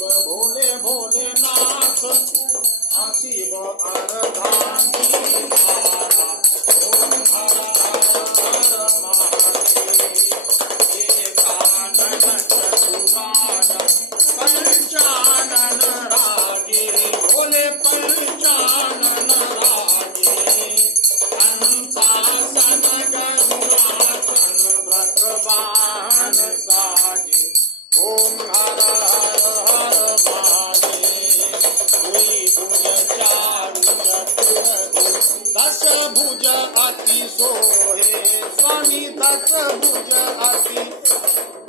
शिव भोले भोलेनाथ शिव अर्धांगी माला ओम हर हर महादेव एकानन चतुरानन पंचानन रागे भोले पंचानन रागे हंसासन गरुड़ासन भद्रवाहन साजे ओम हर हर हर महादेव दुई भुज चारु चतुर दस भुज अति सोहे स्वामी दस भुज अति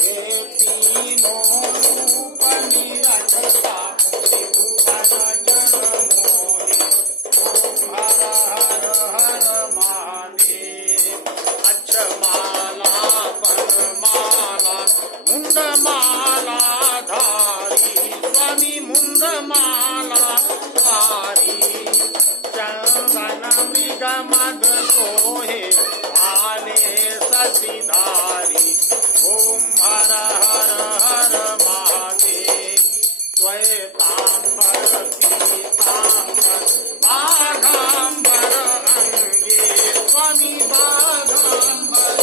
हे तीनों रूप निरखता त्रिभुवन जन मोहे ओम हर हर हर महादेव अक्षमाला वनमाला मुंडमाला धारी स्वामी मुंडमाला धारी चंदन मृग मद सोहे भाले शशिधारी ओम हर हर हर महादेव श्वेतांबर पीतांबर बाघांबर अंगे स्वामी बाघांबर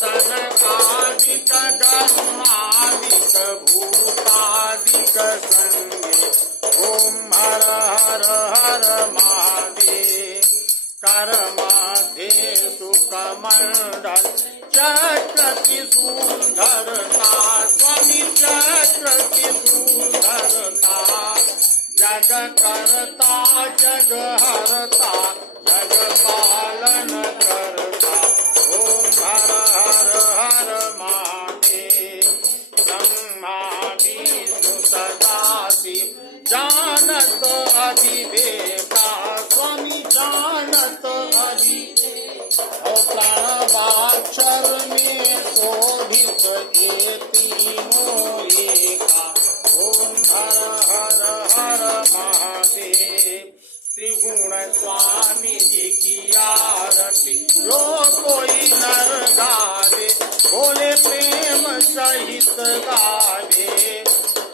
सनकादिक गरुणादिक भूतादिक संगे ओम हर हर हर महादेव कर मध्ये सुकमंडल चक्र त्रिशूलधरता स्वामी चक्र त्रिशूलधरता जग करता जग हरता जग पालन करता ओम हर हर हर महादेव ब्रह्मा विष्णु सदाशिव जानत अधिदेवता स्वामी जानत अधिदेवता प्रणवाक्षर में शोभित ये तीनों एका ओम हर हर हर महादेव त्रिगुण स्वामी जी की आरती जो कोई नर गावे बोले प्रेम सहित गावे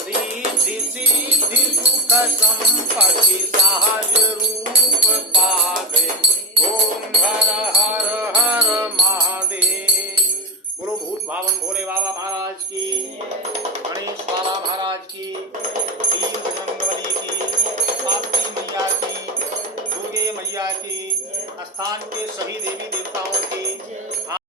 रिद्धि सिद्धि सुख संपत्ति सहज रूप पावे ओम हर हर हर महादेव। बोलो भूत भावन भोले बाबा महाराज की, गणेश बाबा महाराज की, दीन बजरंगबली की, पार्वती मैया की, दुर्गे मैया की, स्थान के सभी देवी देवताओं की